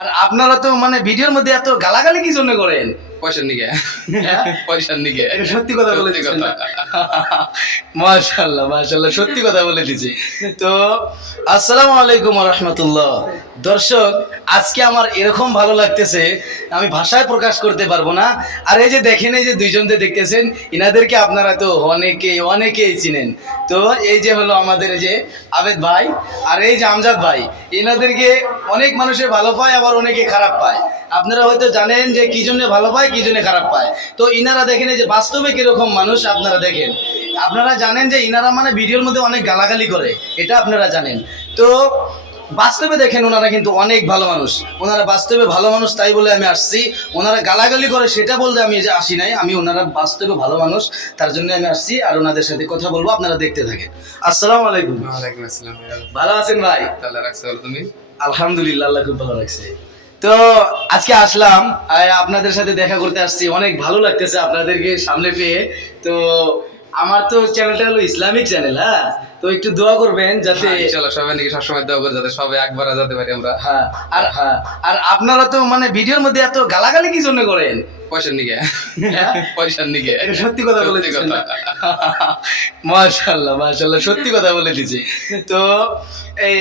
আর আপনারা তো মানে ভিডিওর মধ্যে এত গালাগালি কি জন্য করেন? পয়সার নিকে পয়সার নিকে এটা সত্যি কথা বলে দিচ্ছেন না? মাশাআল্লাহ মাশাআল্লাহ, সত্যি কথা বলে দিছি। তো আসসালামু আলাইকুম ওয়া রাহমাতুল্লাহ। দর্শক, আজকে আমার এরকম ভালো লাগতেছে আমি ভাষায় প্রকাশ করতে পারবো না। আর এই যে দেখেন, এই যে দুইজনকে দেখতেছেন, ইনাদেরকে আপনারা তো অনেকেই চিনেন। তো এই যে হলো আমাদের এই যে আবেদ ভাই আর এই যে আমজাদ ভাই, এনাদেরকে অনেক মানুষে ভালো পায়, আবার অনেকে খারাপ পায়। আপনারা হয়তো জানেন যে কি জন্য ভালো পায়, কি জন্য খারাপ পায়। তো ইনারা দেখেন এই যে বাস্তবে কিরকম মানুষ, আপনারা দেখেন। আপনারা জানেন যে ইনারা মানে ভিডিওর মধ্যে অনেক গালাগালি করে, এটা আপনারা জানেন। তো বাস্তবে দেখেন ওনারা কিন্তু অনেক ভালো মানুষ, ওনারা বাস্তবে ভালো মানুষ, তাই বলে আমি আসছি। ওনারা গালাগালি করে সেটা বলতে আমি যে আসি নাই, আমি ওনারা বাস্তবে ভালো মানুষ, তার জন্য আমি আসছি। আর ওনাদের সাথে কথা বলবো, আপনারা দেখতে থাকেন। আসসালামু আলাইকুম। ওয়ালাইকুম আসসালাম। ভালো আছেন ভাই? তাহলে রাখছো তুমি? আলহামদুলিল্লাহ, আল্লাহ খুব ভালো রাখছে। তো আজকে আসলাম, আপনাদের সাথে দেখা করতে আসছি, অনেক ভালো লাগতেছে আপনাদেরকে সামনে পেয়ে। তো আমার তো চ্যানেলটা হলো ইসলামিক চ্যানেল, হ্যাঁ, তো একটু দোয়া করবেন যাতে ইনশাআল্লাহ সবাই নাকি সবসময় দোয়া করে যাতে সবাই একবার যেতে পারি আমরা। হ্যাঁ। আর আপনারা তো মানে ভিডিওর মধ্যে এত গালাগালি কি জন্য করেন? পয়সার নিকে পয়সার নিকে এটা সত্যি কথা বলে দিচ্ছেন না? মাশাআল্লাহ মাশাআল্লাহ, সত্যি কথা বলে দিছি। তো এই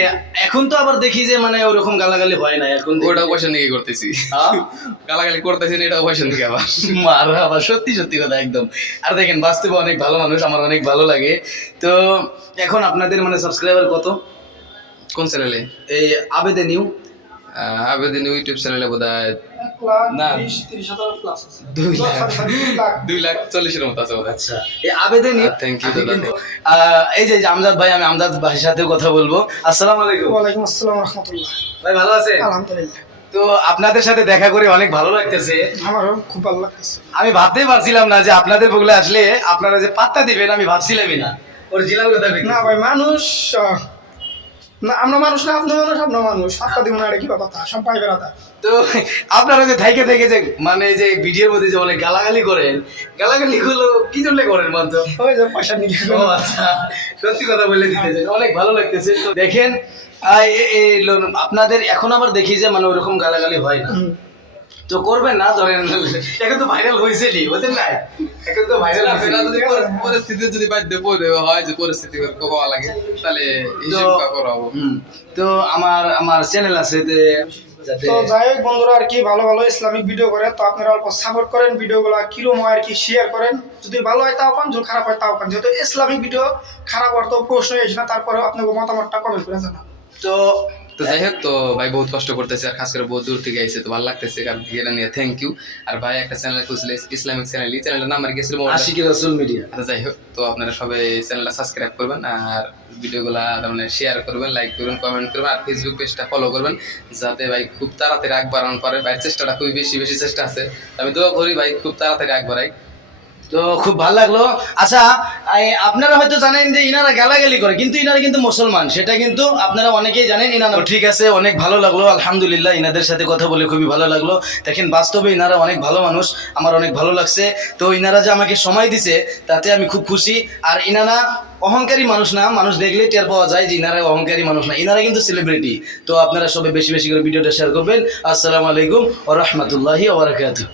এখন তো আবার দেখি যে মানে ওরকম গালাগালি হয় না এখন। ওটাও পয়সার নিকে করতেছি, গালাগালি করতেছি না, এটাও পয়সার নিকে আবার। মারহাবা, সত্যি সত্যি কথা একদম। আর দেখেন বাস্তবে অনেক ভালো মানুষ, আমার অনেক ভালো লাগে। তো এখন আপনাদের মানে সাবস্ক্রাইবার কত? কোন চ্যানেলে? এই আবেদে নিউ আবেদিন ইউটিউব চ্যানেলে বোধহয় না 2,40,000 মতো আছে বোধহয়। আচ্ছা, এই আবেদে নিউ। থ্যাংক ইউ দাদা। এই যে আমজাদ ভাই, আমি আমজাদ ভাইয়ের সাথে কথা বলবো। আসসালামু আলাইকুম। ওয়ালাইকুম আসসালাম রাহমাতুল্লাহ। ভাই ভালো আছেন? আলহামদুলিল্লাহ, তো আপনাদের সাথে দেখা করে অনেক ভালো লাগতেছে। আমারও খুব ভালো লাগতেছে। আমি ভাবতেই পারছিলাম না যে আপনাদের বগুলা আসলে আপনারা যে পাত্তা দিবেন, আমি ভাবছিলামই না। অরিজিনাল কথা না ভাই, মানুষ না, আমরা মানুষ না, আপনি মানুষ, আপনার মানুষ, পাত্তা দিব না, এটা কি কথা? সব পাই বেড়াতা। তো আপনারা যে থাইকে থেকে যে মানে যে ভিডিওর মধ্যে যে অনেক গালাগালি করেন, গালাগালি গুলো কি জন্য করেন বলতো? ওই যে পয়সা নিয়ে ও আচ্ছা, সত্যি কথা বলে দিতেছে, অনেক ভালো লাগতেছে। তো দেখেন আপনাদের এখন আবার দেখি যে মানে ওরকম গালাগালি হয় না। তো করবেন না, ধরেন এখন তো ভাইরাল হয়েছেনি, বুঝলেন না? এখন তো ভাইরাল যদি পরিস্থিতি যদি বাধ্য পড়ে হয় যে পরিস্থিতি কোয়া লাগে, তাহলে হিসাব করাবো। তো আমার চ্যানেল আছে যাতে। তো যাই হোক বন্ধুরা, আর কি ভালো ভালো ইসলামিক ভিডিও করে, তো আপনারা অল্প সাপোর্ট করেন, ভিডিওগুলো কিরম হয় আর কি শেয়ার করেন। যদি ভালো হয় তাও পান, যদি খারাপ হয় তাও পান। যেহেতু ইসলামিক ভিডিও খারাপ হওয়ার তো প্রশ্নই আসে না, তারপরেও আপনাকে মতামতটা কমেন্ট করে জানান। তো যাই হোক, তো ভাই বহুত কষ্ট করতেছে, আর খাস করে বহুত দূর থেকে আইছে, তো ভালো লাগতেছে, কারণ এটা নিয়ে থ্যাংক ইউ। আর ভাই একটা চ্যানেল খুঁজলে, ইসলামিক চ্যানেলের নাম আর গেছিল আশিকি রাসূল মিডিয়া। যাই হোক, তো আপনারা সবাই চ্যানেলটা সাবস্ক্রাইব করবেন, আর ভিডিওগুলা মানে শেয়ার করবেন, লাইক করবেন, কমেন্ট করবেন, আর ফেসবুক পেজটা ফলো করবেন, যাতে ভাই খুব তাড়াতাড়ি আগ বাড়ানো পারে। ভাইয়ের চেষ্টাটা খুবই বেশি চেষ্টা আছে, আমি দোয়া করি ভাই খুব তাড়াতাড়ি আগ বাড়াই। তো খুব ভালো লাগলো। আচ্ছা, আপনারা হয়তো জানেন যে ইনারা গালাগালি করে, কিন্তু ইনারা কিন্তু মুসলমান, সেটা কিন্তু আপনারা অনেকেই জানেন। ইনারা ঠিক আছে, অনেক ভালো লাগলো, আলহামদুলিল্লাহ। ইনাদের সাথে কথা বলে খুবই ভালো লাগলো। দেখেন বাস্তবে ইনারা অনেক ভালো মানুষ, আমার অনেক ভালো লাগছে। তো ইনারা যে আমাকে সময় দিছে, তাতে আমি খুব খুশি। আর ইনারা অহংকারী মানুষ না, মানুষ দেখলে টের পাওয়া যায় যে ইনারা অহংকারী মানুষ না, ইনারা কিন্তু সেলিব্রিটি। তো আপনারা সবাই বেশি বেশি করে ভিডিওটা শেয়ার করবেন। আসসালামু আলাইকুম ওয়া রাহমাতুল্লাহি ওয়া বারাকাতুহু।